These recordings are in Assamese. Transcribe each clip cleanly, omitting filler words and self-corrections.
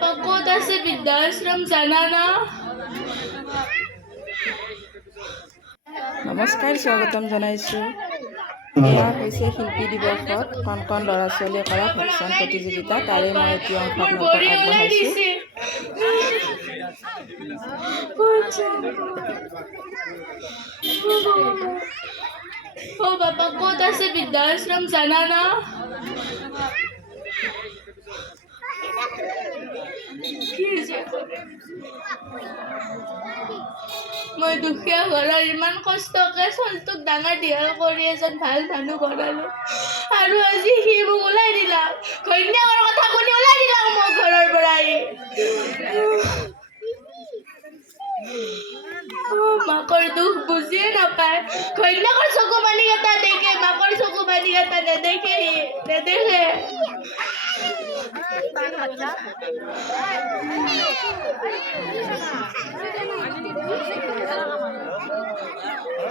বাবা ক'ত আছে বৃদ্ধাশ্ৰম জানা না? নমস্কাৰ, স্বাগতম জনাইছোঁ। এয়া হৈছে শিল্পী দিৱসত কণ কণ ল'ৰা ছোৱালীয়ে কৰা ভেকচন প্ৰতিযোগিতা, তাৰে মই এটি অংশ আপোনালোকক আগবঢ়াইছোঁ। ও বাবা ক'ত আছে বৃদ্ধাশ্রম জানা না? মই দুখীয়া ঘৰৰ ইমান কষ্টকে চলটোক ডাঙৰ দীঘল কৰি এজন ভাল মানুহ বনালো, আৰু আজি সি মোক ওলাই দিলা। ঘৈণীয়েকৰ কথা শুনি ওলাই দিলা মোক ঘৰৰ পৰাই। মাকৰ দুখ বুজিয়ে নাপায়। ঘৈণীয়েকৰ চকু পানী এটা দেখে, মাকৰ চকু পানী এটা নেদেখে, নেদেখে।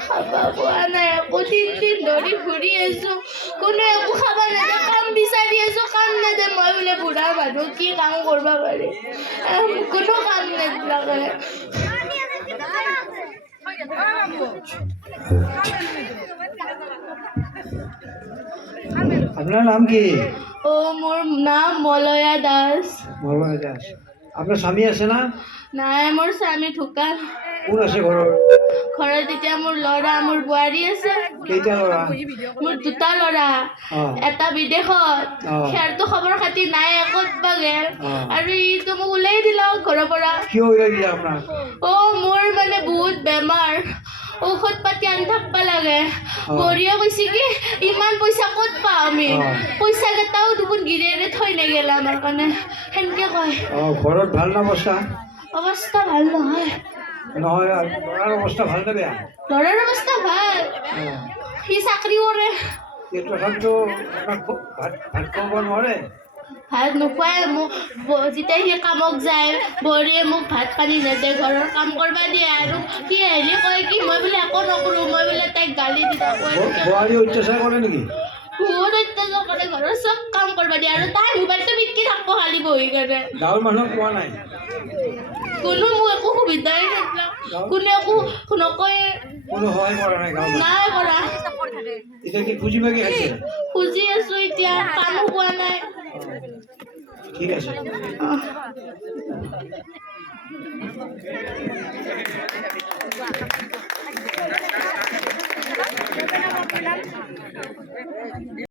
খাবা পোৱা নাই, একো 3 দিন ধৰি ঘূৰি আছো, কোনো একো খাবা নেদে। কাম বিচাৰি আছো, কাম নেদে। মই বোলে বুঢ়া মানুহ, কি কাম কৰিব পাৰি? কোনো কাম নেদলাকে। আপনাৰ নাম কি? ও মোৰ নাম মলয়া দাস। মলয় দাস। আপনাৰ স্বামী আছে না? নাই, মোৰ স্বামী ঢুকাল। কোন আছে ঘৰৰ? ঘৰত এতিয়া মোৰ ল'ৰা, মোৰ বোৱাৰী আছে। কেইটা ল'ৰা? মোৰ 2টা ল'ৰা, এটা বিদেশত। সিহঁতো খবৰ খাতি নাই, ক'ত বা গেল। আৰু ইটো মোক ওলাই দিলা ঘৰৰ পৰা। কিয় ওলাই দিলে আপোনাক? মোৰ মানে বহুত বেমাৰ, ঔষধ পাতি আনি থাকবা লাগে। বঢ়িয়া কৈছে কি ইমান পইচা ক'ত পাওঁ আমি, পইচা কেইটাও দুগুণ গিৰিয়েৰে থৈ নেগেল আমাৰ কাৰণে, সেনকে কয়। ঘৰত ভাল না অৱস্থা? অৱস্থা ভাল নহয়। নহয়, ল'ৰাৰ অৱস্থা ভাল নে বেয়া? ল'ৰাৰ অৱস্থা ভাল, সি চাকৰি কৰে। তথাপিতো ভাত খুৱাব নোৱাৰে? ভাত নোখোৱাই মোক। যেতিয়া সি কামত যায়, বৰীয়ে মোক ভাত পানী নেদে, ঘৰৰ কাম কৰিব দিয়ে। আৰু সি হেৰি কয় কি মই বোলে একো নকৰোঁ, মই বোলে তাইক গালি দি থাকোঁ। বোৱাৰী অত্যাচাৰ কৰে নেকি? বহুত অত্যাচাৰ কৰে, ঘৰৰ চব কাম কৰিব দিয়ে। আৰু তাই মোবাইলটো বিকি থাকিব খালি বহি কেনে। গাঁৱৰ মানুহক কোৱা নাই? কোনো মোক একো সুবিধাই নিদিলাক, কোনে একো নকয়। কোনো সহায় কৰা নাই গাঁৱৰ? নাই কৰা। এতিয়া কি খুজি মাগি খাইছে? খুজি আছো, এতিয়া কামো পোৱা নাই। ঠিক আছে।